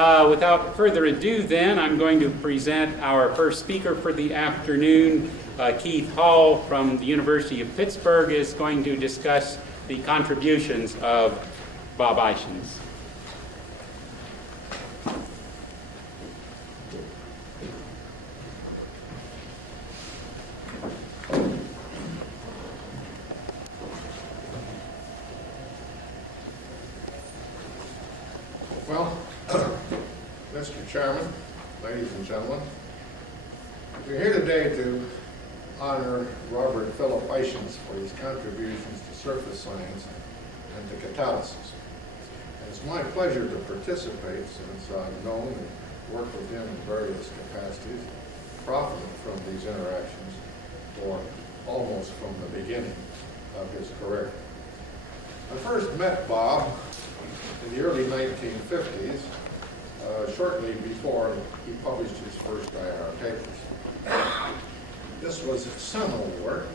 Without further ado, then, I'm going to present our first speaker for the afternoon. Keith Hall from the University of Pittsburgh is going to discuss the contributions of Bob Eischens. Well, Mr. Chairman, ladies and gentlemen, we're here today to honor Robert Philip Eischens for his contributions to surface science and to catalysis. It's my pleasure to participate since I've known and worked with him in various capacities, profiting from these interactions for almost from the beginning of his career. I first met Bob in the early 1950s, shortly before he published his first IR papers. This was seminal work.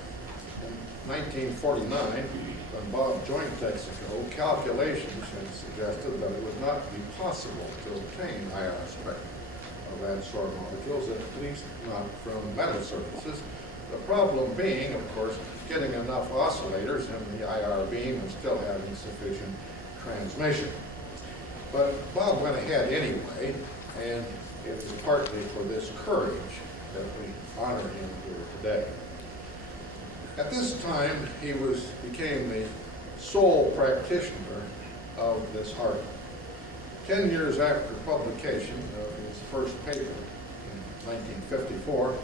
In 1949, when Bob joined Texaco, calculations had suggested that it would not be possible to obtain IR spectra of adsorbed molecules, at least not from metal surfaces. The problem being, of course, getting enough oscillators in the IR beam and still having sufficient transmission. But Bob went ahead anyway, and it was partly for this courage that we honor him here today. At this time, he became the sole practitioner of this art. 10 years after publication of his first paper in 1954,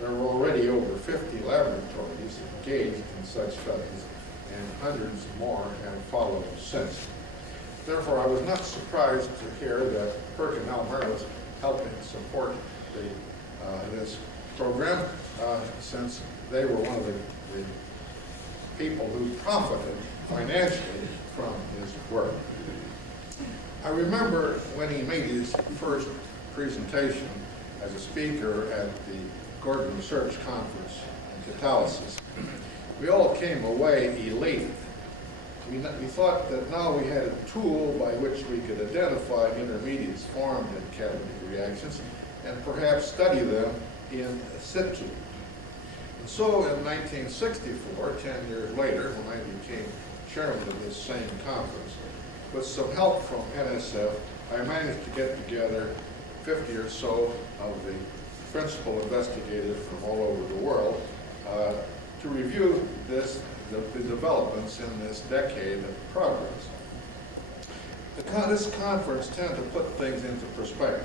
there were already over 50 laboratories engaged in such studies, and hundreds more have followed since. Therefore, I was not surprised to hear that PerkinElmer was helping support this program, since they were one of the people who profited financially from his work. I remember when he made his first presentation as a speaker at the Gordon Research Conference in catalysis. We all came away elated. We thought that now we had a tool by which we could identify intermediates formed in catalytic reactions and perhaps study them in situ. And so in 1964, 10 years later, when I became chairman of this same conference, with some help from NSF, I managed to get together 50 or so of the principal investigators from all over the world to review the developments in this decade of progress. This conference tended to put things into perspective.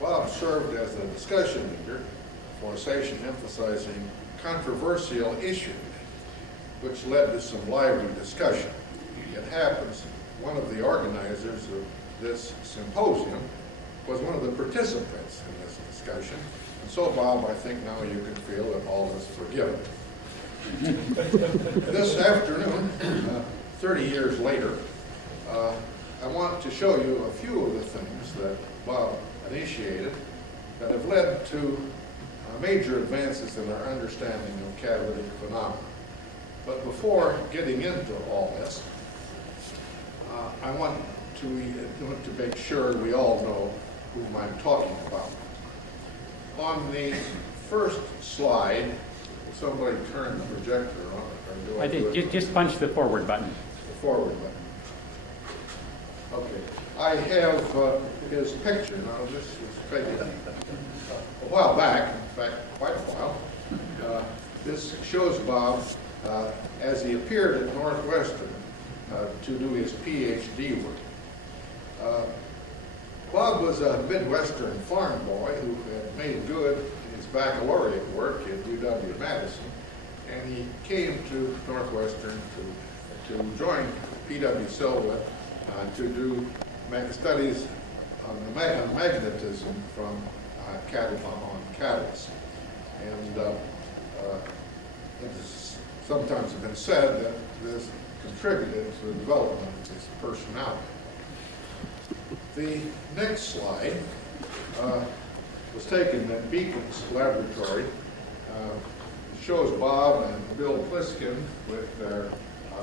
Bob served as the discussion leader for a session emphasizing controversial issues, which led to some lively discussion. It happens one of the organizers of this symposium was one of the participants in this discussion. And so, Bob, I think now you can feel that all is forgiven. This afternoon, 30 years later, I want to show you a few of the things that Bob initiated that have led to major advances in our understanding of catalytic phenomena. But before getting into all this, I want to make sure we all know whom I'm talking about. On the first slide, will somebody turn the projector on? Or do I did. Just punch the forward button. The forward button. Okay. I have his picture. Now, this was taken a while back, in fact, quite a while. This shows Bob as he appeared at Northwestern to do his PhD work. Bob was a Midwestern farm boy who had made good in his baccalaureate work at UW-Madison, and he came to Northwestern to join P.W. Silva to do studies on magnetism from catalysts. And it has sometimes been said that this contributed to the development of his personality. The next slide was taken at Beacon's laboratory. It shows Bob and Bill Pliskin with their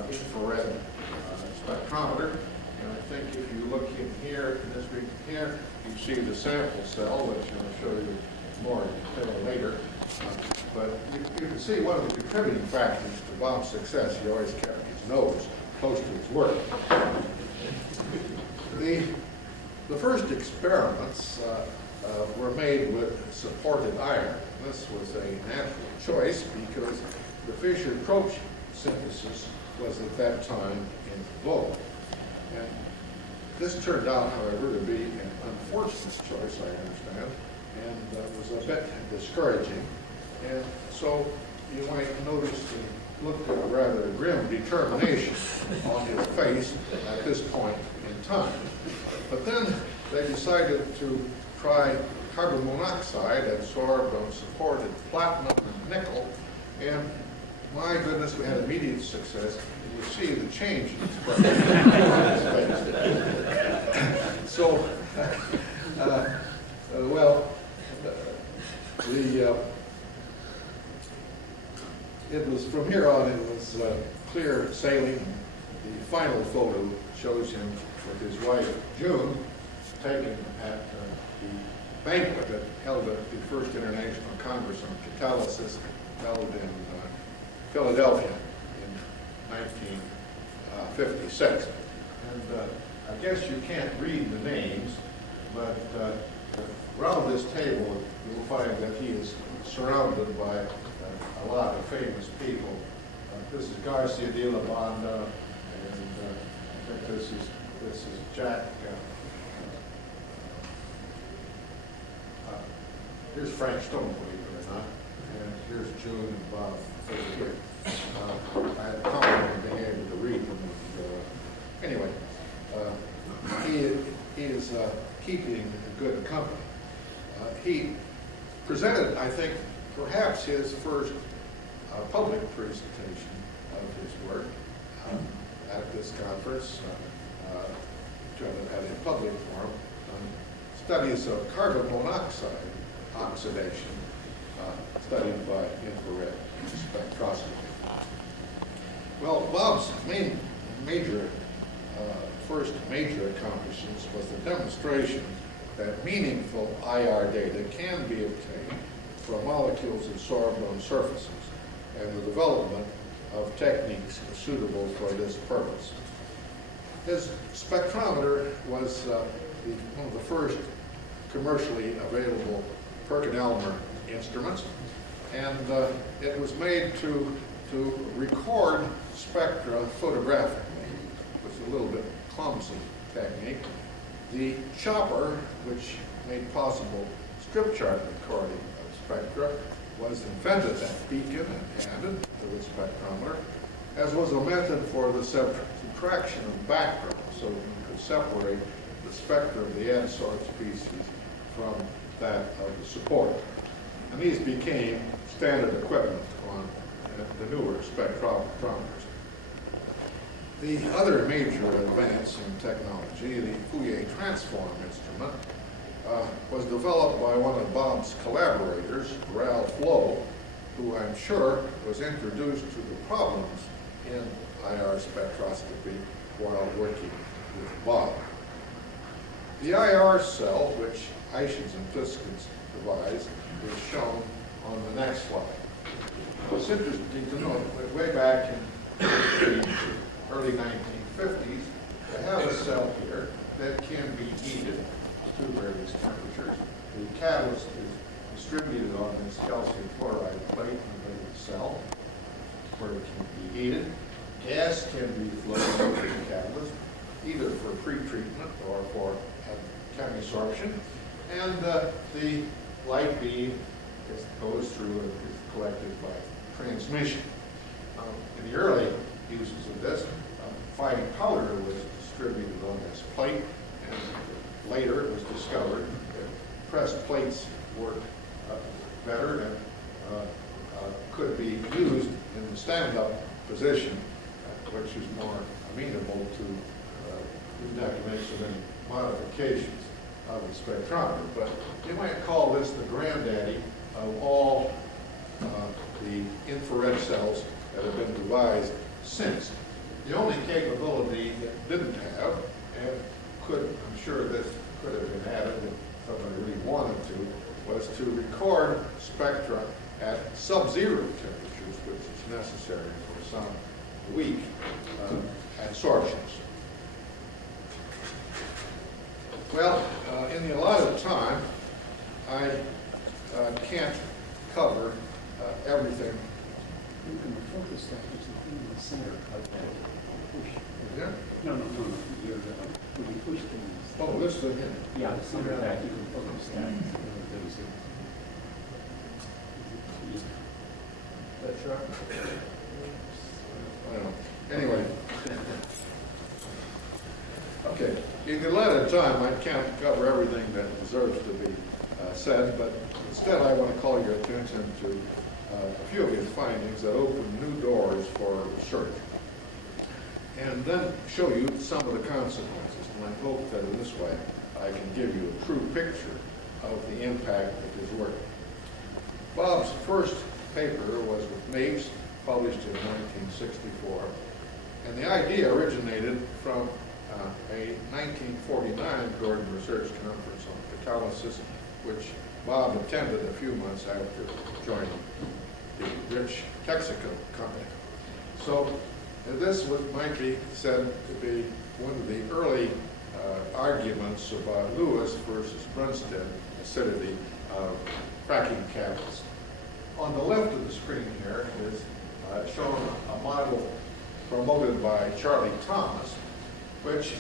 infrared spectrometer, And I think if you look in here, in this region here, you see the sample cell, which I'll show you more in detail later. But you can see one of the contributing factors to Bob's success. He always kept his nose close to his work. The first experiments were made with supported iron. This was a natural choice because the Fischer-Tropsch synthesis was at that time in vogue. And this turned out, however, to be an unfortunate choice, I understand, and was a bit discouraging. And so you might notice the look of rather grim determination on his face at this point in time. But then they decided to try carbon monoxide adsorbed on supported platinum and nickel, and my goodness, we had immediate success. You see the change in expression on his face. So, it was from here on, it was clear sailing. The final photo shows him with his wife, June, taken at the banquet that held at the First International Congress on Catalysis, held in Philadelphia in 1956. And I guess you can't read the names, but around this table you'll find that he is surrounded by a lot of famous people. This is Garcia de la Banda, and I think this is Jack. Here's Frank Stone, believe it or not, and here's June and Bob over here. I had trouble being able to read them. Anyway, he is keeping good company. He presented, I think, perhaps his first public presentation of his work at this conference, at a public forum, studies of carbon monoxide oxidation studied by infrared spectroscopy. Well, Bob's first major accomplishments was the demonstration that meaningful IR data can be obtained from molecules absorbed on surfaces, and the development of techniques suitable for this purpose. His spectrometer was one of the first commercially available Perkin-Elmer instruments, and it was made to record spectra photographically. It was a little bit clumsy technique. The chopper, which made possible strip chart recording of spectra, was invented at Beacon and added to the spectrometer, as was a method for the subtraction of background, so you could separate the spectra of the adsorbed species from that of the support. And these became standard equipment on the newer spectrometers. The other major advance in technology, the Fourier transform instrument, was developed by one of Bob's collaborators, Ralph Lowe, who I'm sure was introduced to the problems in IR spectroscopy while working with Bob. The IR cell, which Eischens and Pliskens devised, is shown on the next slide. It's interesting to note that way back in the early 1950s, they have a cell here that can be heated to various temperatures. The catalyst is distributed on this calcium chloride plate in the middle of the cell, where it can be heated. Gas can be flowed over the catalyst, either for pretreatment or for chemisorption. And the light beam goes through and is collected by transmission. In the early uses of this, fine powder was distributed on this plate, and later it was discovered that pressed plates work better and could be used in the stand-up position, which is more amenable to you don't have to make so many modifications of the spectrometer. But you might call this the granddaddy of all the infrared cells that have been devised since. The only capability it didn't have, I'm sure this could have been added if somebody really wanted to, was to record spectra at sub-zero temperatures, which is necessary for some weak absorptions. Well, in the allotted time, I can't cover everything. You can focus that as the thing in the center of that push. Yeah? No. You're, when you push things. Oh, this thing here. Yeah, the center of that, you can focus that. That's right. Well, anyway. Okay, in the allotted time, I can't cover everything that deserves to be said, but instead I want to call your attention to a few of his findings that open new doors for research, and then show you some of the consequences. And I hope that in this way I can give you a true picture of the impact of his work. Bob's first paper was with Mapes, published in 1964, and the idea originated from a 1949 Gordon Research Conference on catalysis, which Bob attended a few months after joining the rich Texaco company. So this might be said to be one of the early arguments about Lewis versus Brunstad acidity of cracking catalyst. On the left of the screen here is shown a model promoted by Charlie Thomas, which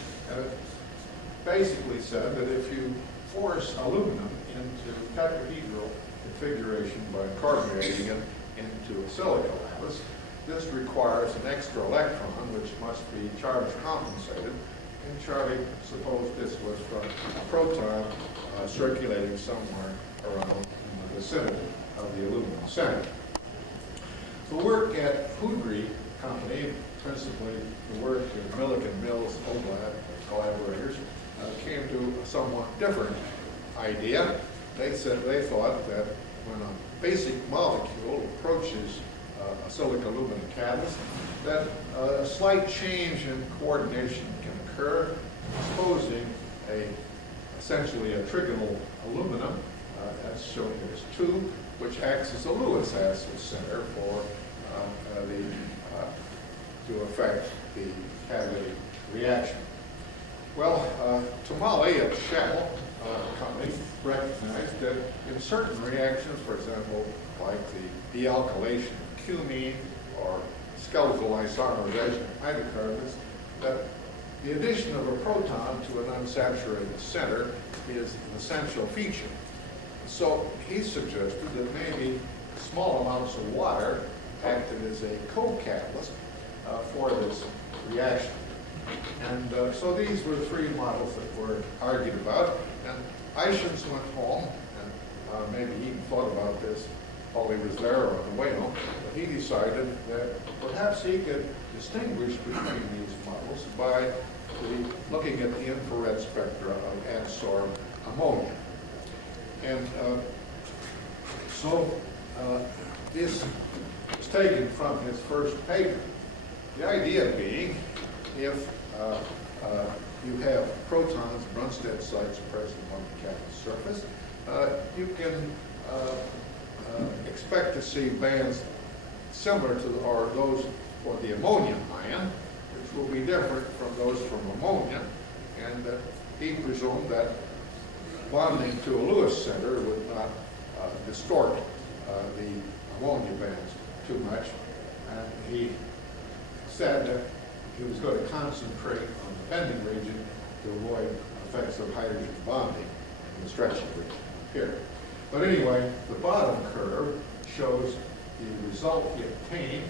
basically said that if you force aluminum into tetrahedral configuration by carbonating it into a silica lattice, this requires an extra electron, which must be charge compensated. And Charlie supposed this was from a proton circulating somewhere around in the vicinity of the aluminum center. The work at Poudry Company, principally the work of Millikan Mills, Oblad, and collaborators, came to a somewhat different idea. They thought that when a basic molecule approaches a silica aluminum catalyst, that a slight change in coordination can occur, exposing essentially a trigonal aluminum, as shown here as 2, which acts as a Lewis acid center for to affect the cavity reaction. Well, Tamale at Shell company recognized that in certain reactions, for example, like the dealkylation of cumene or skeletal isomerization of hydrocarbons, that the addition of a proton to an unsaturated center is an essential feature. So he suggested that maybe small amounts of water acted as a co-catalyst for this reaction. And so these were the 3 models that were argued about. And Eischens went home, and maybe he even thought about this while he was there on the way home, but he decided that perhaps he could distinguish between these models by looking at the infrared spectra of adsorbed ammonia. And so this was taken from his first paper. The idea being, if you have protons, Brunstad sites present on the catalyst surface, you can expect to see bands similar to or those for the ammonium ion, which will be different from those from ammonia, and he presumed that bonding to a Lewis center would not distort the ammonia bands too much, and he said that he was going to concentrate on the bending region to avoid effects of hydrogen bonding in the stretching region here. But anyway, the bottom curve shows the result he obtained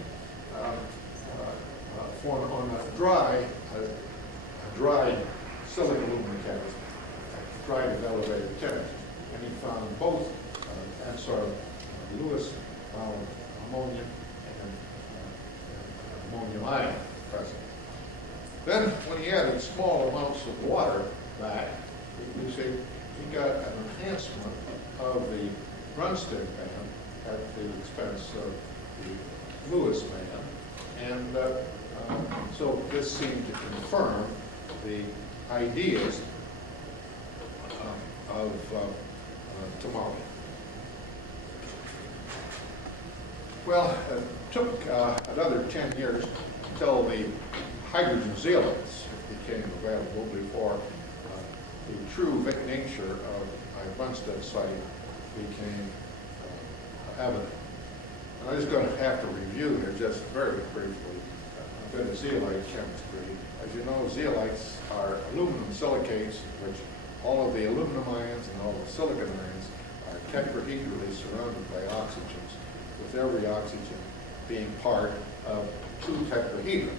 on a dry silicon aluminum catalyst, dried at elevated temperatures. And he found both Lewis found ammonia and ammonium ion present. Then, when he added small amounts of water back, you see, he got an enhancement of the Brunstad band at the expense of the Lewis band. And so this seemed to confirm the ideas of tomorrow. Well, it took another 10 years until the hydrogen zeolites became available before the true nature of my Bunstead site became evident. And I'm just going to have to review here just very briefly a bit of zeolite chemistry. As you know, zeolites are aluminum silicates, which all of the aluminum ions and all the silicon ions are tetrahedrally surrounded by oxygens, with every oxygen being part of two tetrahedra.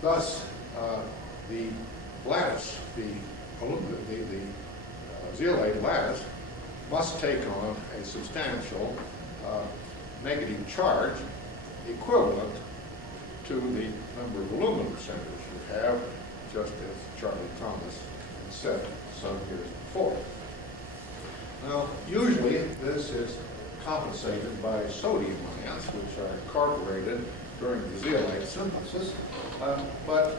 Thus, the lattice, the zeolite lattice, must take on a substantial negative charge equivalent to the number of aluminum centers you have, just as Charlie Thomas had said some years before. Now, usually this is compensated by sodium ions, which are incorporated during the zeolite synthesis, but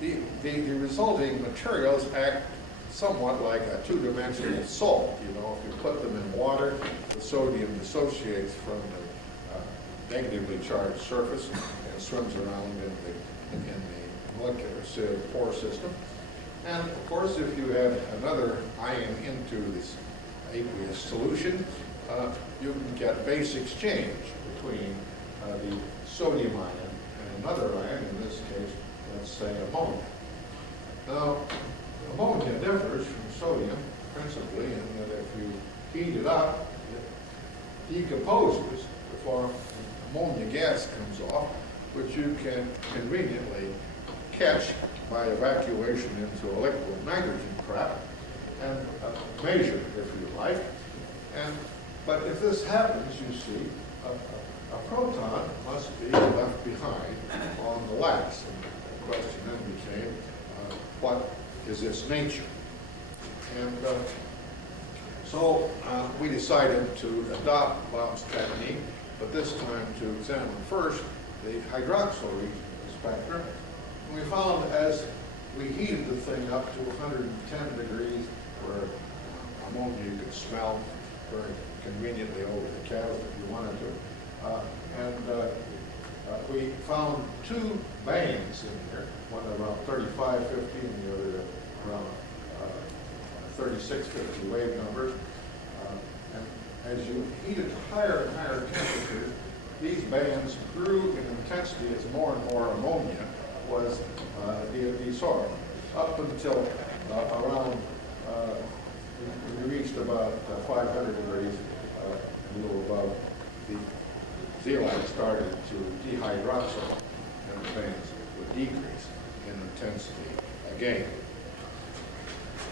the resulting materials act somewhat like a two-dimensional salt. You know, if you put them in water, the sodium dissociates from the negatively charged surface and swims around in the molecular pore system. And of course, if you add another ion into this aqueous solution, you can get base exchange between the sodium ion and another ion, in this case, let's say ammonia. Now, ammonia differs from sodium principally in that if you heat it up, it decomposes before ammonia gas comes off, which you can conveniently catch by evacuation into a liquid nitrogen trap and measure, if you like. But if this happens, you see, a proton must be left behind on the lattice. And the question then became, what is its nature? And so we decided to adopt Bob's technique, but this time to examine first the hydroxyl region of the spectrum. And we found as we heated the thing up to 110 degrees, where ammonia you could smell very conveniently over the catalyst if you wanted to, we found two bands in here, one around 3550 and the other around 3650 wave numbers. And as you heated to higher and higher temperatures, these bands grew in intensity as more and more ammonia was desorbed, up until around we reached about 500 degrees, a little above, the zeolite started to dehydroxyl, and the bands would decrease in intensity again.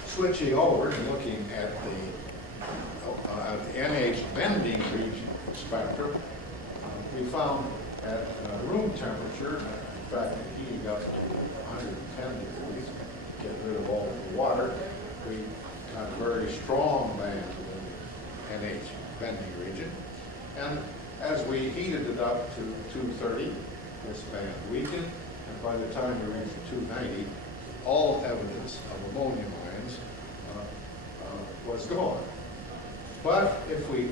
Switching over and looking at the NH bending region of the spectrum, we found at room temperature, in fact, heating up to 110 degrees, get rid of all the water, we got a very strong band in the NH bending region. And as we heated it up to 230, this band weakened, and by the time we reached 290, all evidence of ammonium ions was gone. But if we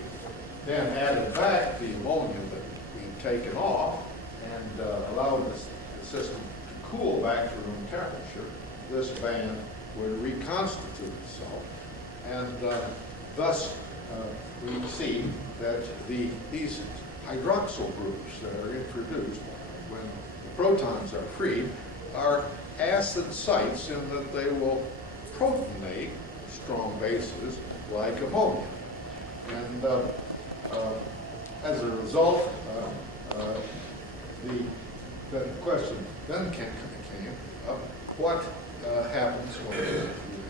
then added back the ammonia that we'd taken off and allowed the system to cool back to room temperature, this band would reconstitute itself. And thus, we see that these hydroxyl groups that are introduced when the protons are freed are acid sites in that they will protonate strong bases like ammonia. And as a result, the question then came up, what happens when you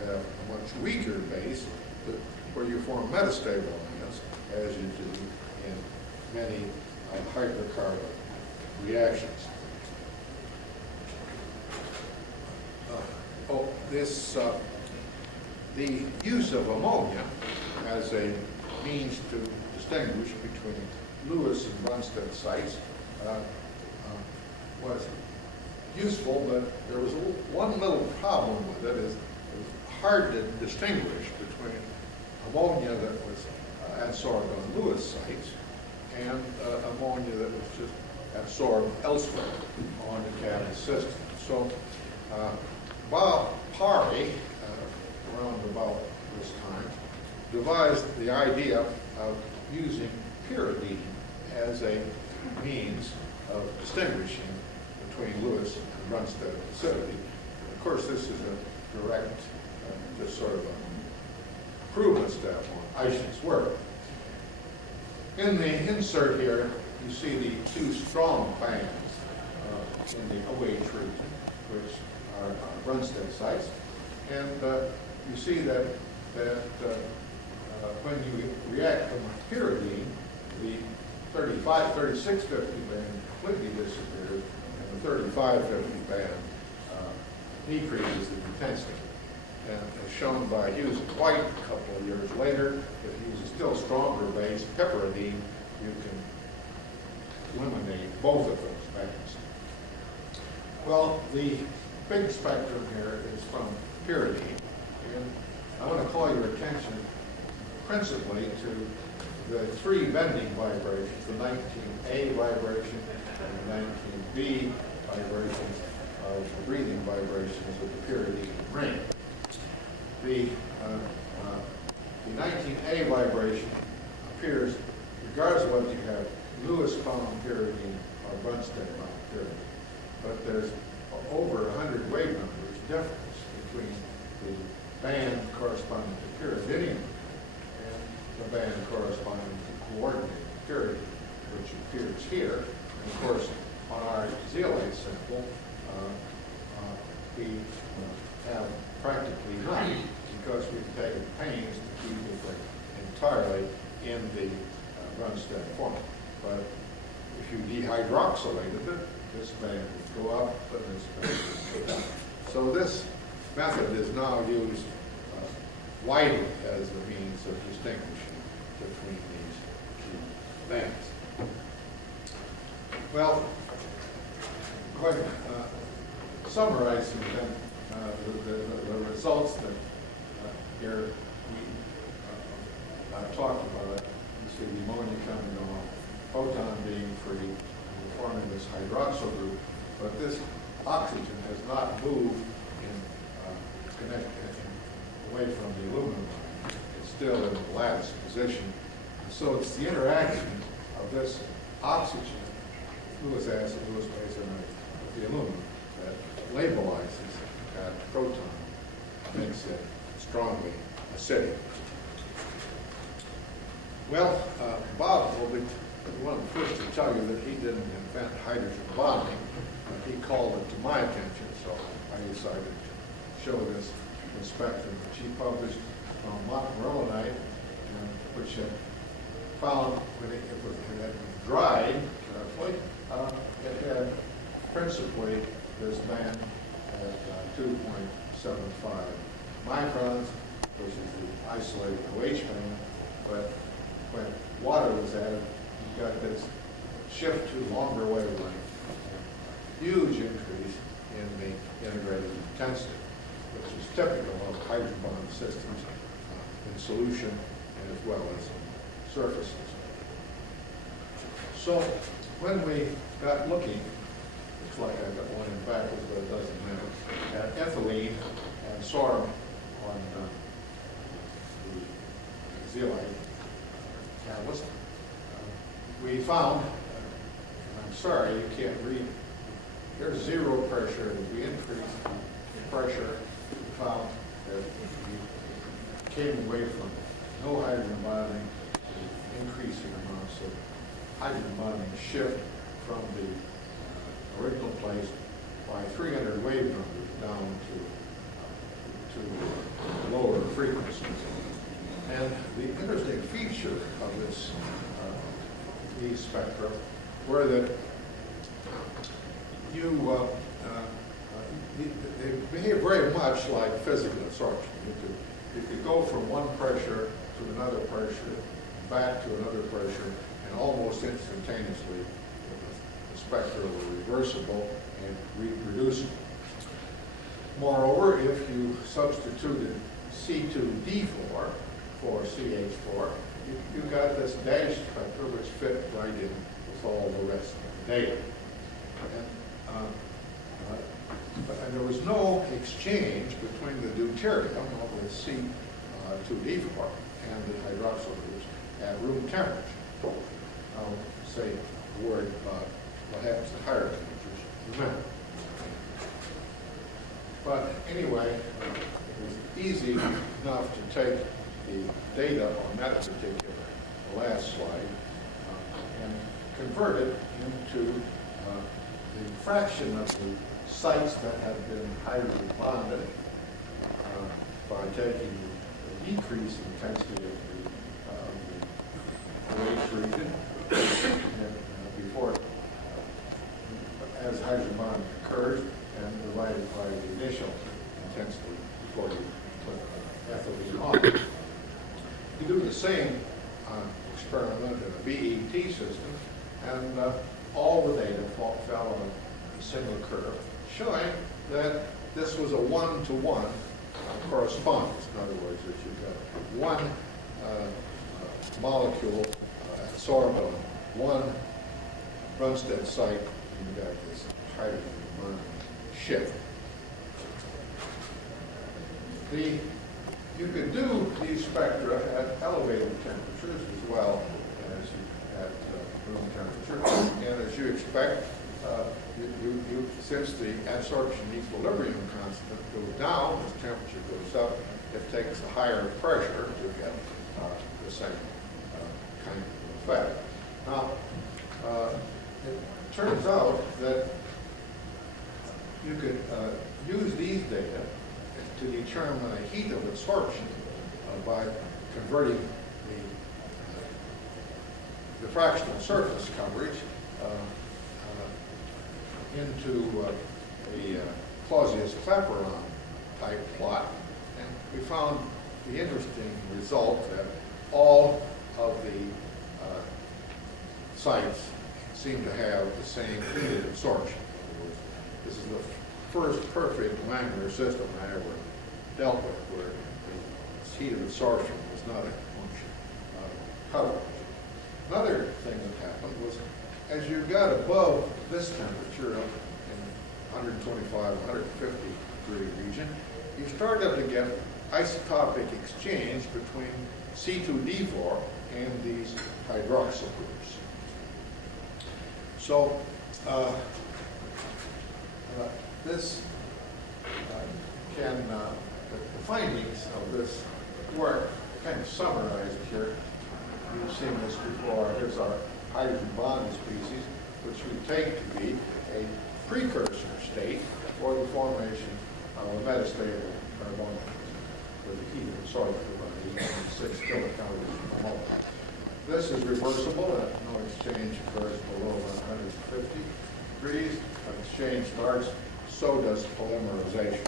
have a much weaker base where you form metastable ions, as you do in many hydrocarbon reactions. The use of ammonia as a means to distinguish between Lewis and Bunstead sites was useful, but there was one little problem with it, is it was hard to distinguish between ammonia that was adsorbed on Lewis sites and ammonia that was just absorbed elsewhere on the cabin system. So Bob Eischens, around about this time, devised the idea of using pyridine as a means of distinguishing between Lewis and Brunstad acidity. And of course, this is a direct, just sort of a improvement step on Eischens' work. In the insert here, you see the two strong bands in the OH region, which are Brunstad sites. And you see that when you react from pyridine, the 3650 band completely disappears, and the 3550 band decreases the intensity. And as shown by Hughes and White a couple of years later, if you use a still stronger base, piperidine, you can eliminate both of those bands. Well, the big spectrum here is from pyridine, and I want to call your attention principally to the three bending vibrations, the 19A vibration and the 19B vibrations of the breathing vibrations of the pyridine ring. The 19A vibration appears regardless of whether you have Lewis-bound pyridine or Brunstad-bound pyridine. But there's over 100 wave numbers difference between the band corresponding to pyridinium and the band corresponding to coordinated pyridine, which appears here. And of course, on our zeolite sample, we have practically none, because we've taken pains to keep it entirely in the Brunstad form. But if you dehydroxylated it, this band would go up, but this band would go down. So this method is now used widely as a means of distinguishing between these two bands. Well, go ahead and summarize then the results that here we talked about. You see the ammonia coming off, photon being free, and forming this hydroxyl group, but this oxygen has not moved away from the aluminum line. It's still in the lattice position. And so it's the interaction of this oxygen, Lewis acid, Lewis base, and the aluminum that labelizes that proton, makes it strongly acidic. Well, Bob will be one of the first to tell you that he didn't invent hydrogen bonding. He called it to my attention, so I decided to show this spectrum, which he published from montmorillonite, which had found when it had been dried carefully, it had principally this band at 2.75 microns, which is the isolated OH band, but when water was added, you got this shift to longer wavelength, huge increase in the integrated intensity, which is typical of hydrogen bond systems in solution and as well as in surfaces. So when we got looking, looks like I got one in backwards, but it doesn't matter, at ethylene and sorbent on the zeolite catalyst, we found, and I'm sorry you can't read, there's zero pressure. As we increased the pressure, we found that we came away from no hydrogen bonding to increasing amounts of hydrogen bonding shift from the original place by 300 wave numbers down to lower frequencies. And the interesting feature of these spectra were that they behave very much like physical absorption. You could go from one pressure to another pressure, back to another pressure, and almost instantaneously the spectra were reversible, and reproducible. Moreover, if you substituted C2D4 for CH4, you got this dash spectra which fit right in with all the rest of the data. And there was no exchange between the deuterium with C2D4 and the hydroxyl groups at room temperature. I'll say a word about what happens at higher temperatures in a minute. But anyway, it was easy enough to take the data on that particular last slide and convert it into the fraction of the sites that have been hydrogen bonded by taking the decrease in intensity of the OH region and before as hydrogen bonding occurs and divided by the initial intensity before you put ethylene on it. You do the same experiment in a BET system, and all the data fell on a single curve, showing that this was a one-to-one correspondence. In other words, that you've got one molecule absorbed on one Brunstad site, and you've got this hydrogen bond shift. You could do these spectra at elevated temperatures as well as at room temperature. And as you expect, since the absorption equilibrium constant goes down as temperature goes up, it takes a higher pressure to get the same kind of effect. Now, it turns out that you could use these data to determine the heat of absorption by converting the fractional surface coverage into a Clausius-Clapeyron type plot. And we found the interesting result that all of the sites seem to have the same heat absorption. This is the first perfect laminar system I ever dealt with where the heat of absorption was not a function of coverage. Another thing that happened was as you got above this temperature in 125, 150 degree region, you started to get isotopic exchange between C2D4 and these hydroxyl groups. So this the findings of this work kind of summarized here. You've seen this before. Here's our hydrogen bonded species, which we take to be a precursor state for the formation of a metastable carbon with a heat of absorption of about 6 kilocalories per mole. This is reversible at no exchange occurs below 150 degrees. When exchange starts, so does polymerization.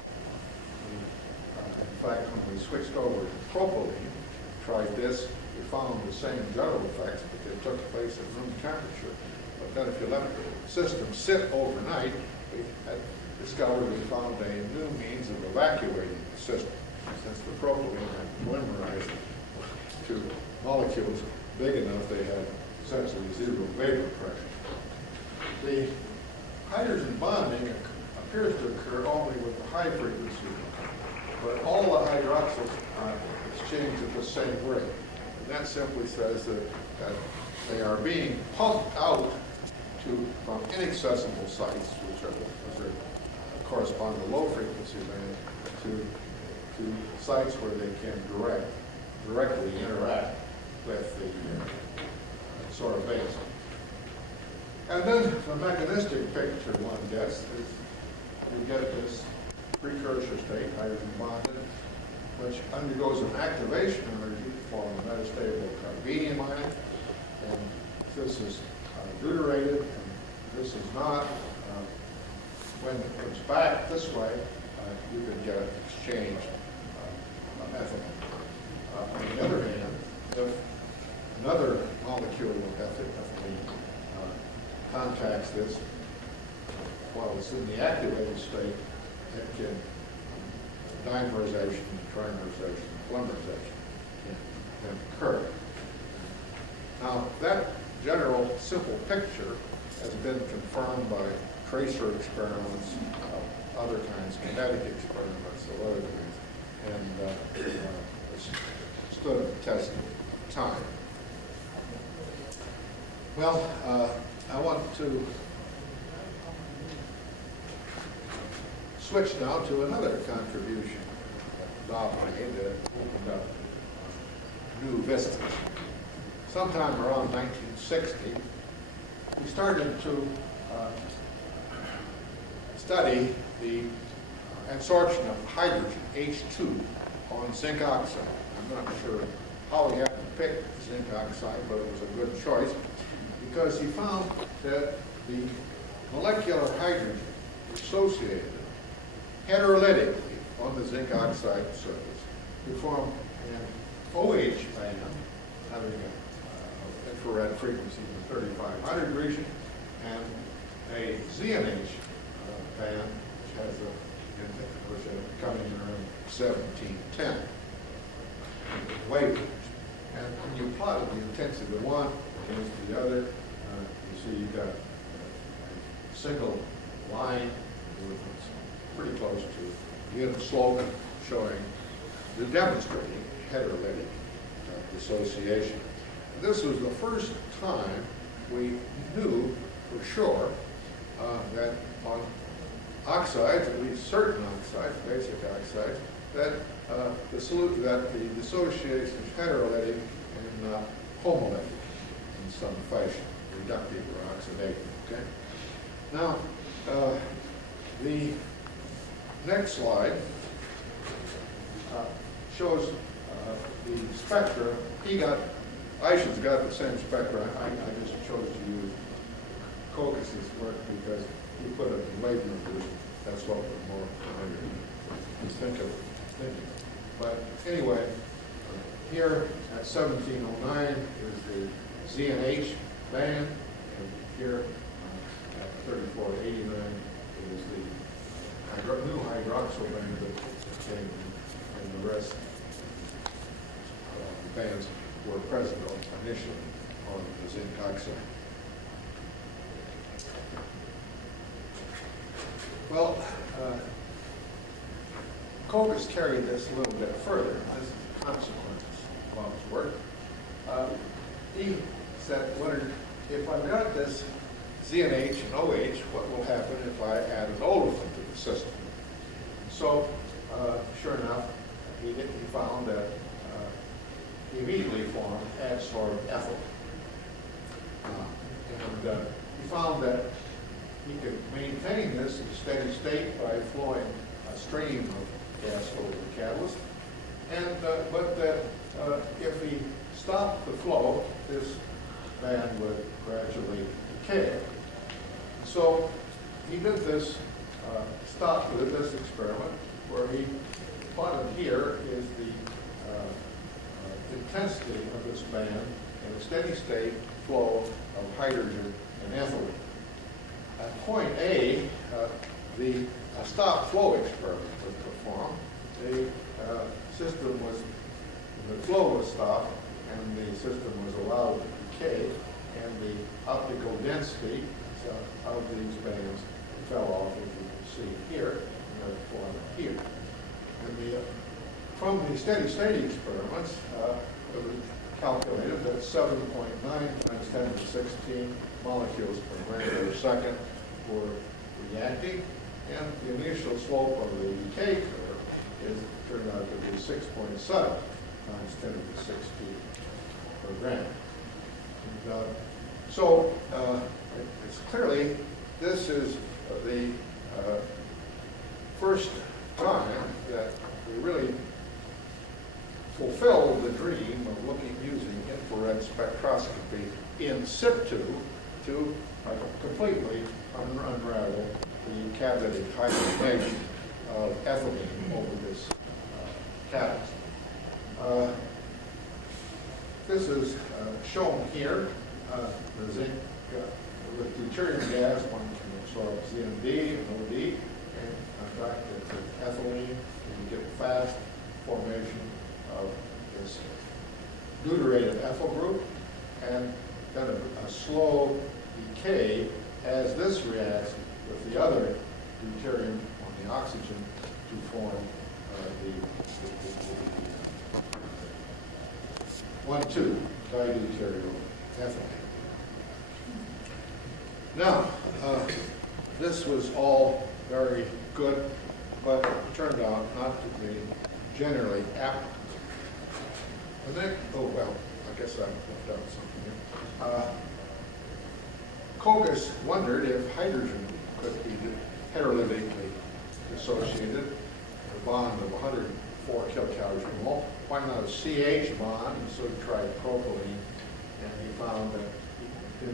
In fact, when we switched over to propylene, tried this, we found the same general effects, but they took place at room temperature. But then if you let the system sit overnight, we had discovered we found a new means of evacuating the system, since the propylene had polymerized to molecules big enough they had essentially zero vapor pressure. The hydrogen bonding appears to occur only with the high frequency, but all the hydroxyls exchange at the same rate. And that simply says that they are being pumped out from inaccessible sites, which correspond to low frequency band, to sites where they can directly interact with the sorbate. And then the mechanistic picture one gets is you get this precursor state, hydrogen bonded, which undergoes an activation energy to form a metastable carbenium ion. And this is deuterated, and this is not. When it comes back this way, you can get an exchange of ethylene. On the other hand, if another molecule of ethylene contacts this while it's in the activated state that can dimerization, trimerization, polymerization can occur. Now, that general simple picture has been confirmed by tracer experiments, other kinds, kinetic experiments, or other things, and it's stood the test of time. Well, I want to switch now to another contribution that Bob made that opened up new vistas. Sometime around 1960, we started to study the absorption of hydrogen, H2, on zinc oxide. I'm not sure how he happened to pick zinc oxide, but it was a good choice because he found that the molecular hydrogen associated heterolytically on the zinc oxide surface to form an OH band having an infrared frequency in the 3500 region and a ZNH band which has coming in around 1710 wavelengths. And when you plotted the intensity of one against the other, you see you've got a single line with pretty close to unit slope showing, demonstrating heterolytic dissociation. And this was the first time we knew for sure that on oxides, at least certain oxides, basic oxides, that the dissociation is heterolytic and homolytic in some fashion, reductive or oxidative. Okay. Now, the next slide shows the spectra. Eischens got the same spectra. I just chose to use Kokos's work because he put it in late numbers. That's what we're more familiar with. But anyway, here at 1709 is the ZNH band, and here at 3489 is the new hydroxyl band that came in, and the rest bands were present initially on the zinc oxide. Well, Kokos carried this a little bit further as a consequence of Bob's work. He said, wondered, if I've got this ZNH and OH, what will happen if I add an olefin to the system? So, sure enough, he found that he immediately formed adsorbed ethyl. And he found that he could maintain this in steady state by flowing a stream of gas over the catalyst, and but that if he stopped the flow, this band would gradually decay. So he did this, did this experiment where he plotted here is the intensity of this band in a steady state flow of hydrogen and ethylene. At point A, the stop flow experiment was performed. The flow was stopped and the system was allowed to decay, and the optical density of these bands fell off, as you can see here, in the form here. And from the steady state experiments, it was calculated that 7.9 times 10 to the 16 molecules per gram per second were reacting, and the initial slope of the decay curve turned out to be 6.7 times 10 to the 16 per gram. And, so it's clearly this is the first time that we really fulfilled the dream of using infrared spectroscopy in situ to completely unravel the catalytic hydrogenation of ethylene over this catalyst. This is shown here, the zinc with deuterium gas, one can absorb ZND and OD, and contract it to ethylene, and you get fast formation of this deuterated ethyl group, and then a slow decay as this reacts with the other deuterium on the oxygen to form the 1,2 dideuteroethylene. Now, this was all very good, but it turned out not to be generally applicable. And then, oh well, I guess I left out something here. Kogas wondered if hydrogen could be heterolytically dissociated, a bond of 104 kilocalories per mole. Why not a CH bond? And so he tried propylene, and he found that he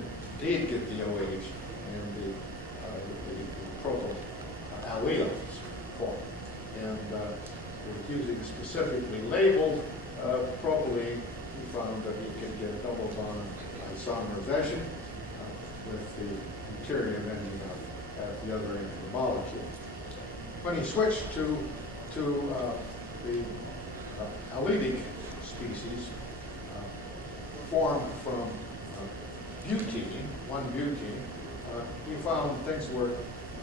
did get the OH and the propyl alleles formed. And with using specifically labeled propylene, he found that he could get double bond isomerization with the deuterium ending up at the other end of the molecule. When he switched to the allylic species formed from butene, 1-butene, he found things were a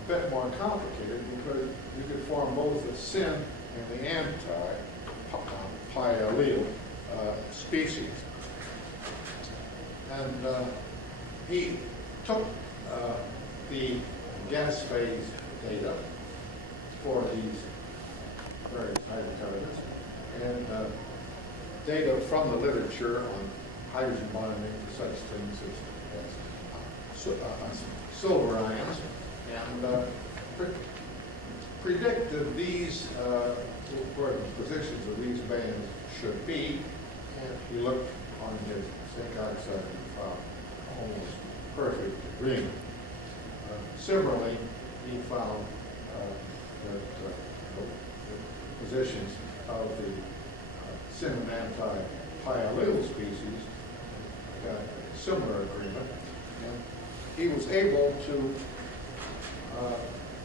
bit more complicated because you could form both the syn and the anti-pi-allele species. And he took the gas phase data for these various hydrocarbons and data from the literature on hydrogen bonding to such things as silver ions, and predicted these where the positions of these bands should be, and he looked on his zinc oxide and found almost perfect agreement. Similarly, he found that the positions of the syn and anti-pi-allele species got similar agreement, and he was able to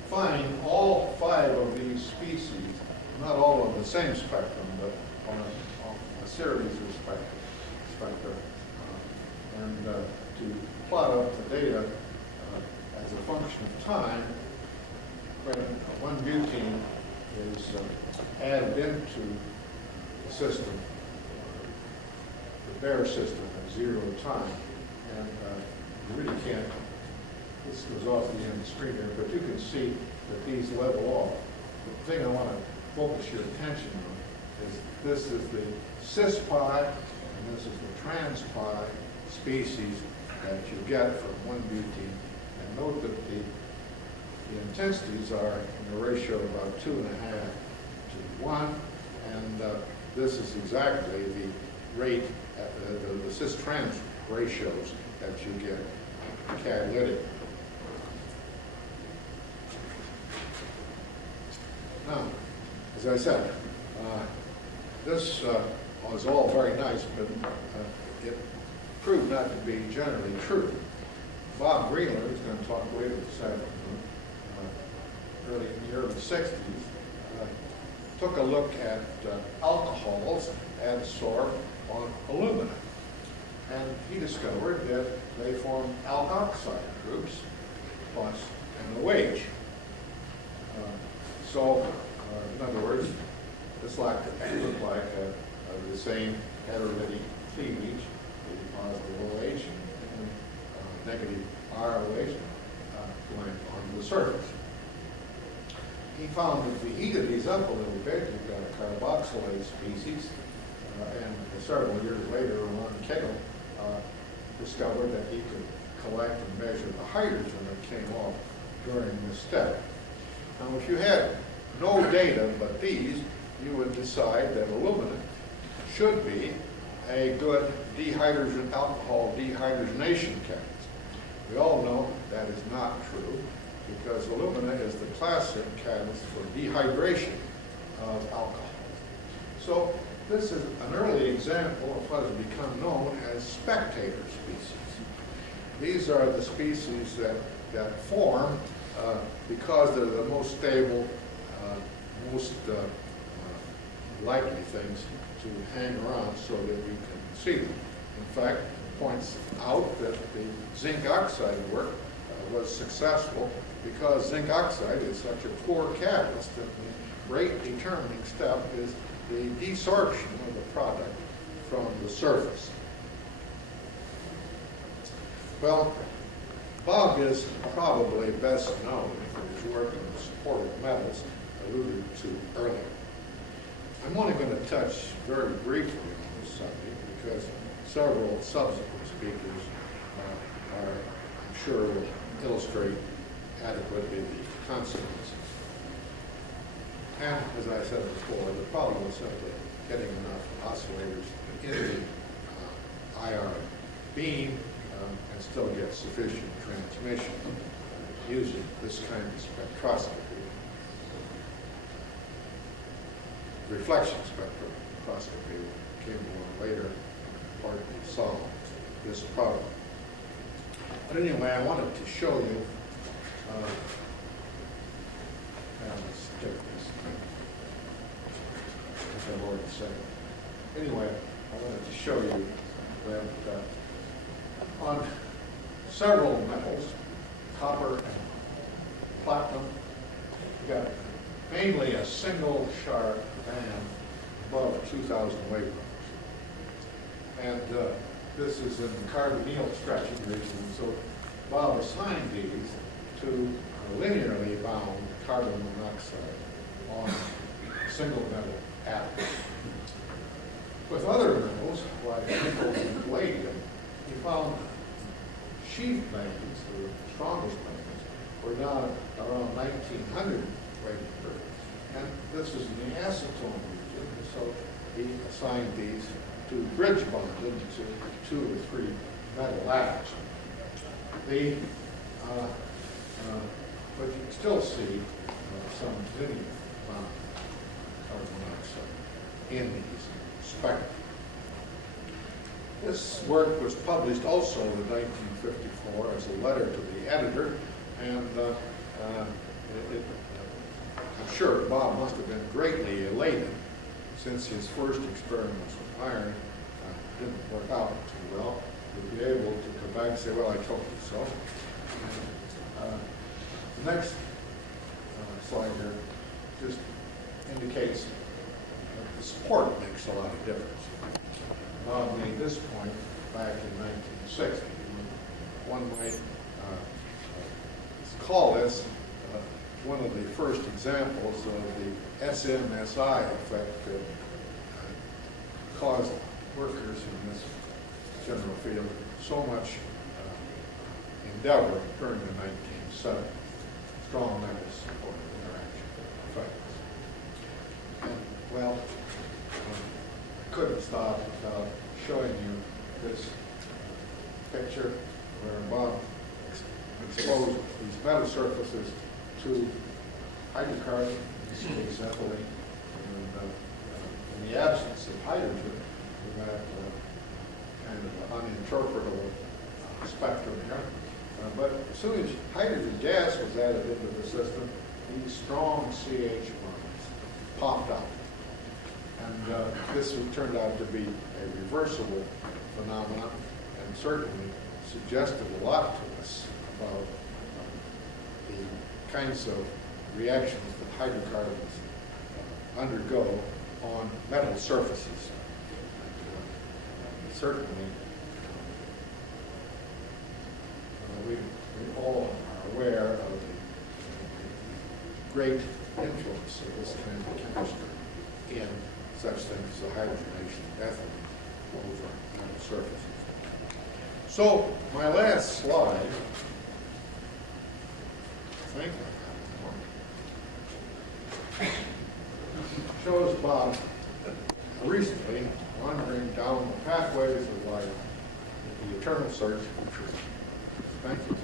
find all 5 of these species, not all on the same spectrum, but on a series of spectra, and to plot up the data as a function of time when 1-butene is added into the system, the bare system at 0 time, and you really can't, this goes off the end of the screen here, but you can see that these level off. The thing I want to focus your attention on is this is the cis-pi and this is the trans-pi species that you get from 1-butene. And note that the intensities are in the ratio of about 2.5 to 1, and this is exactly the rate, the cis-trans ratios that you get catalytic. Now, as I said, this was all very nice, but it proved not to be generally true. Bob Greenler, who's going to talk later this afternoon, in the early 60s, took a look at alcohols adsorbed on alumina. And he discovered that they form alkoxide groups plus an OH. So, in other words, this looked like the same heterolytic cleavage, the positive OH and negative ROH going on the surface. He found that if he heated these up a little bit, you've got a carboxylate species, and several years later, Ron Kegel discovered that he could collect and measure the hydrogen that came off during this step. Now, if you had no data but these, you would decide that alumina should be a good alcohol dehydrogenation catalyst. We all know that is not true because alumina is the classic catalyst for dehydration of alcohol. So this is an early example of what has become known as spectator species. these are the species that form because they're the most stable, most likely things to hang around so that we can see them. In fact, it points out that the zinc oxide work was successful because zinc oxide is such a poor catalyst that the rate determining step is the desorption of the product from the surface. Well, Bob is probably best known for his work in the supportive metals alluded to earlier. I'm only going to touch very briefly on this subject because several subsequent speakers are, I'm sure, will illustrate adequately the consequences. And as I said before, the problem is simply getting enough oscillators in the IR beam and still get sufficient transmission using this kind of spectroscopy. Reflection spectroscopy came along later and partly solved this problem. But anyway, I wanted to show you, let's take this, as I've already said. Anyway, I wanted to show you that on several metals, copper and platinum, we got mainly a single sharp band above 2,000 wavelengths. And this is in the carbonyl stretching region. So Bob assigned these to linearly bound carbon monoxide on single metal atoms. With other metals, like nickel and palladium, he found sheath magnets, the strongest magnets, were down around 1,900 wavelengths. And this is in the acetone region, and so he assigned these to bridge bonded to 2 or 3 metal atoms. But you can still see some linear bound carbon monoxide in these spectra. This work was published also in 1954 as a letter to the editor, and I'm sure Bob must have been greatly elated since his first experiments with iron didn't work out too well. He'd be able to come back and say, well, I told you so. The next slide here just indicates that the support makes a lot of difference. Bob made this point back in 1960. One might call this one of the first examples of the SMSI effect that caused workers in this general field so much endeavor during the 1970s. Strong metal support interaction effects. And, well, I couldn't stop without showing you this picture where Bob exposed these metal surfaces to hydrocarbon, in this case ethylene, and in the absence of hydrogen, we got kind of an uninterpretable spectrum here. But as soon as hydrogen gas was added into the system, these strong CH bonds popped out. And this turned out to be a reversible phenomenon and certainly suggested a lot to us about the kinds of reactions that hydrocarbons undergo on metal surfaces. Certainly, we all are aware of the great influence of this kind of chemistry in such things as the hydrogenation of ethylene over metal surfaces. So, my last slide, I think shows Bob recently wandering down the pathways of life, the eternal search for truth. Thank you.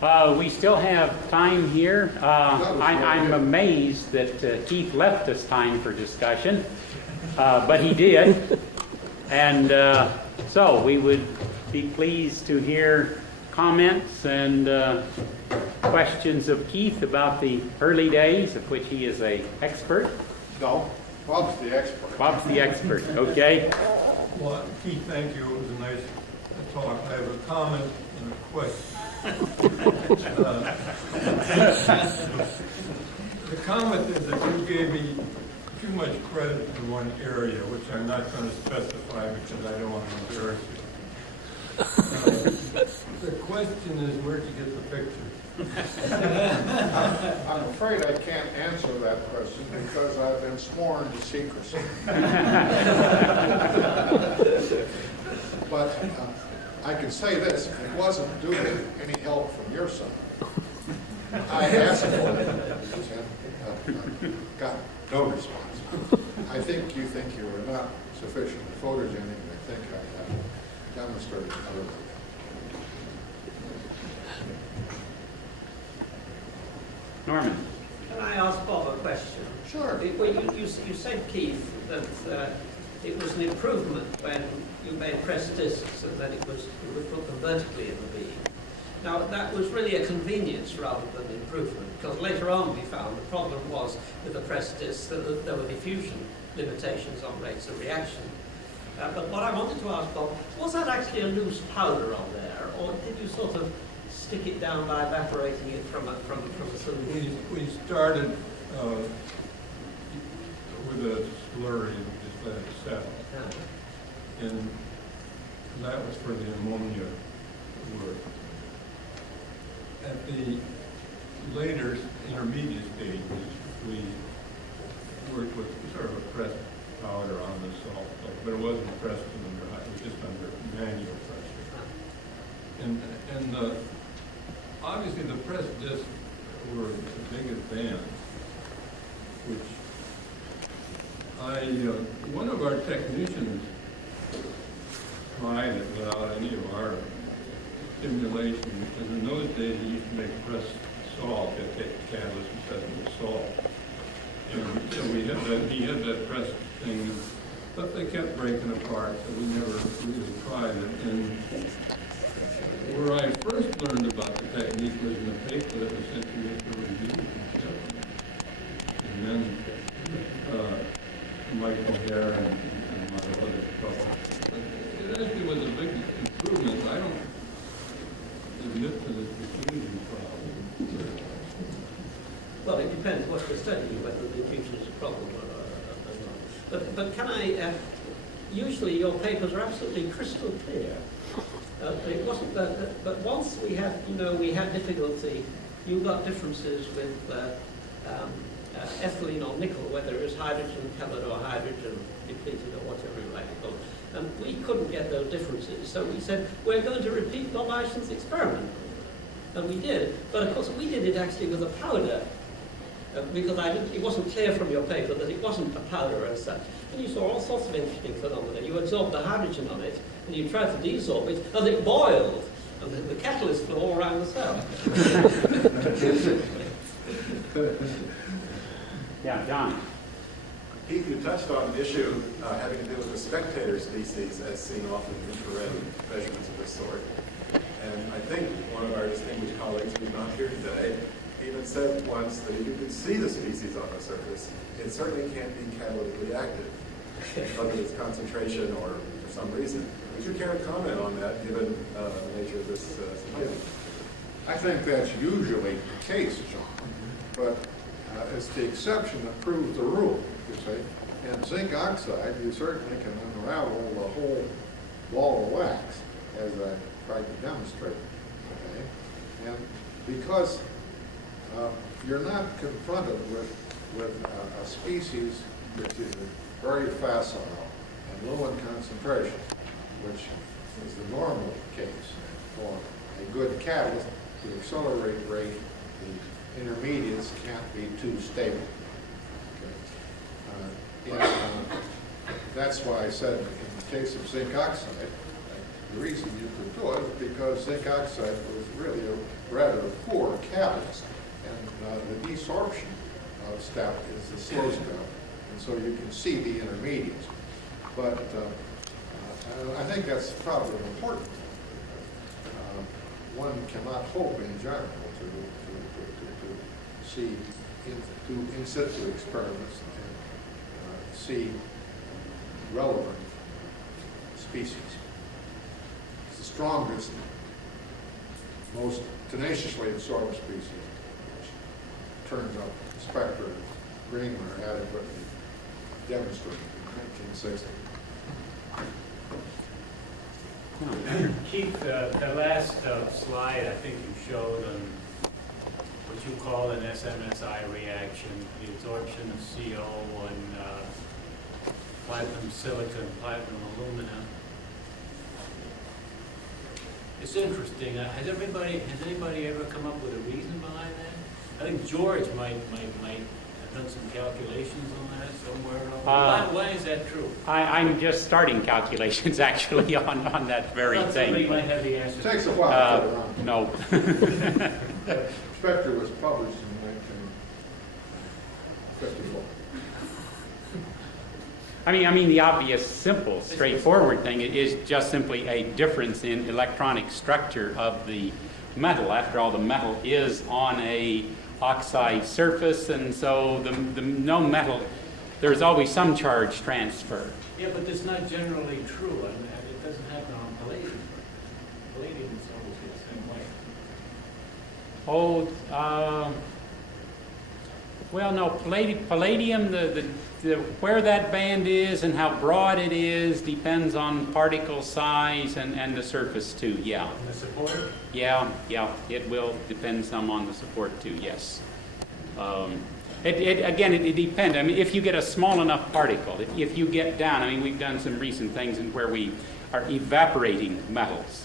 We still have time here. I'm amazed that Keith left us time for discussion, but he did. And so we would be pleased to hear comments and questions of Keith about the early days, of which he is an expert. No, Bob's the expert. Bob's the expert, okay? Well, Keith, thank you. It was a nice talk. I have a comment and a question. The comment is that you gave me too much credit in one area, which I'm not going to specify because I don't want to embarrass you. The question is, where'd you get the picture? I'm afraid I can't answer that question because I've been sworn to secrecy. But I can say this, it wasn't due to any help from your side. I asked for it and got no response. I think you think you were not sufficiently photogenic. I think I have demonstrated otherwise. Norman. Can I ask Bob a question? Sure. Well, you said, Keith, that it was an improvement when you made press discs and then you would put them vertically in the beam. Now, that was really a convenience rather than an improvement, because later on we found the problem was with the press discs that there were diffusion limitations on rates of reaction. But what I wanted to ask Bob, was that actually a loose powder on there, or did you sort of stick it down by evaporating it from a solution? We started with a slurry and just let it settle. And that was for the ammonia work. At the later intermediate stages, we worked with sort of a pressed powder on the salt, but it wasn't pressed under hot, it was just under manual pressure. And obviously the pressed discs were a big advance, which one of our technicians tried it without any of our stimulation, because in those days he used to make pressed salt, he'd take the catalyst and set it with salt. And so he had that pressed thing, but they kept breaking apart, so we never really tried it. And where I first learned about the technique was in the paper that was sent to me for review. And then Michael Hare and my other couple. But it actually was a big improvement. I don't admit to the diffusion problem. Well, it depends what you're studying, whether the diffusion is a problem or not. But can I, usually your papers are absolutely crystal clear. It wasn't that, but once we had difficulty, you got differences with ethylene or nickel, whether it was hydrogen colored or hydrogen depleted or whatever you like to call it. And we couldn't get those differences. So we said, we're going to repeat Bob Eischens' experiment. And we did. But of course, we did it actually with a powder. Because it wasn't clear from your paper that it wasn't a powder as such. And you saw all sorts of interesting phenomena. You absorbed the hydrogen on it, and you tried to desorb it, and it boiled. And the catalyst flew all around the cell. Yeah, John. Keith, you touched on an issue having to do with the spectator species as seen often in infrared measurements of this sort. And I think one of our distinguished colleagues who's not here today even said once that if you could see the species on the surface, it certainly can't be catalytically active, whether it's concentration or for some reason. Would you care to comment on that, given the nature of this scenario? I think that's usually the case, John, but it's the exception that proves the rule, you see. And zinc oxide, you certainly can unravel the whole ball of wax, as I tried to demonstrate. Okay? And because you're not confronted with a species which is very facile and low in concentration, which is the normal case for a good catalyst. To accelerate rate, the intermediates can't be too stable. Okay. That's why I said in the case of zinc oxide, The reason you could do it is because zinc oxide was really a rather poor catalyst, and the desorption step is the slow step, and so you can see the intermediates. But I think that's probably important. One cannot hope in general to see in situ experiments and see relevant species. It's the strongest, most tenaciously absorbed species, which turns out the spectra of green were adequately demonstrated in 1960. Keith, the last slide I think you showed on what you call an SMSI reaction, the absorption of CO and platinum silicon, platinum alumina. It's interesting. Has anybody ever come up with a reason behind that? I think George might have done some calculations on that somewhere. Why is that true? I'm just starting calculations actually on that very Somebody thing. might have the answer. It takes a while to get around. No. Spectra was published in 1954. I mean, the obvious, simple, straightforward thing is just simply a difference in electronic structure of the metal. After all, the metal is on a oxide surface, and so no metal, there's always some charge transfer. Yeah, but that's not generally true. I mean, it doesn't happen on palladium. Palladium is always the same way. Well, no, palladium, where that band is and how broad it is depends on particle size and the surface too, yeah. And the support? Yeah, it will depend some on the support too, yes. It depends. I mean, if you get a small enough particle, if you get down, I mean, we've done some recent things in where we are evaporating metals,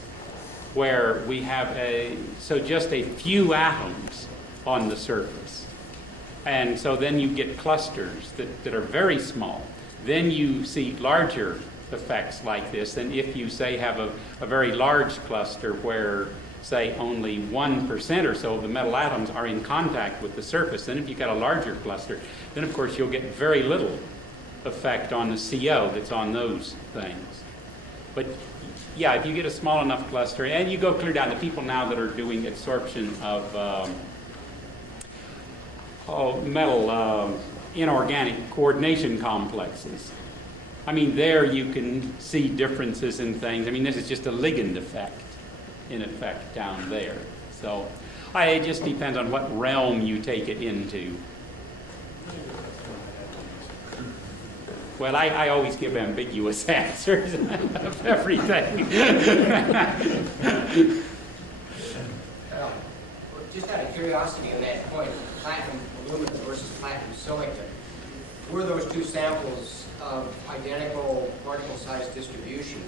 where we have just a few atoms on the surface. And so then you get clusters that are very small. Then you see larger effects like this than if you, say, have a very large cluster where, say, only 1% or so of the metal atoms are in contact with the surface. Then if you've got a larger cluster, then of course you'll get very little effect on the CO that's on those things. But yeah, if you get a small enough cluster, and you go clear down, the people now that are doing absorption of metal inorganic coordination complexes. I mean, there you can see differences in things. I mean, this is just a ligand effect, in effect, down there. So it just depends on what realm you take it into. Well, I always give ambiguous answers of everything. Just out of curiosity on that point, platinum aluminum versus platinum silicon, were those two samples of identical particle size distribution?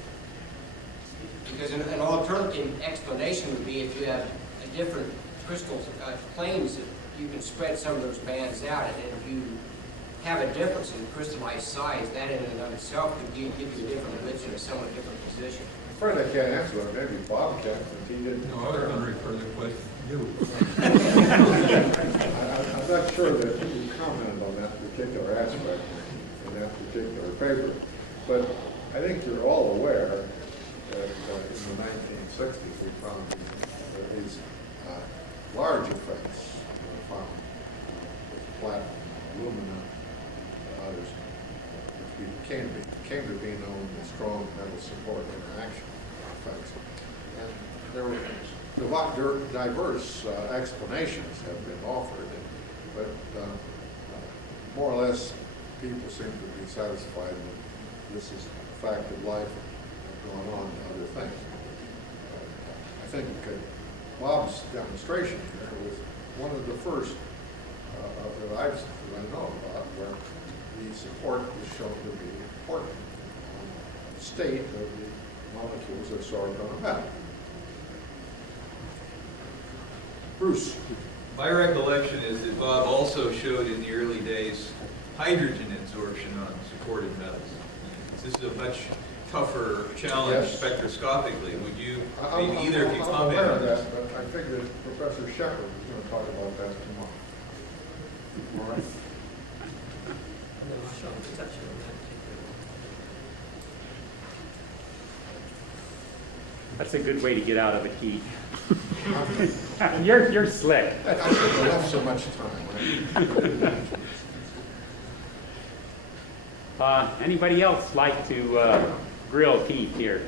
Because an alternative explanation would be if you have a different crystal planes, that you can spread some of those bands out, and if you have a difference in crystallized size, that in and of itself could give you a different image in a somewhat different position. I'm afraid I can't answer that. Maybe Bob can, since he didn't. No, I was going to refer the question to you. I'm not sure that you can comment on that particular aspect in that particular paper, but I think you're all aware that in the 1960s we found these large effects were found with platinum, alumina, and others, which came to be known as strong metal support interaction effects. And there were diverse explanations have been offered, but more or less people seem to be satisfied that this is a fact of life and going on to other things. I think Bob's demonstration here was one of the first that I know about where the support was shown to be important on the state of the molecules absorbed on a metal. Bruce. My recollection is that Bob also showed in the early days hydrogen absorption on supported metals. This is a much tougher challenge Yes. spectroscopically. Would you, I I'm mean, either of you I'm comment aware on of this? that, but I figured Professor Shepard was going to talk about that tomorrow. All right? And then I'll show the touch on that particular one. That's a good way to get out of the key. You're slick. I shouldn't have left so much time, right? Anybody else like to grill Keith here?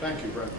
Thank you, Brent.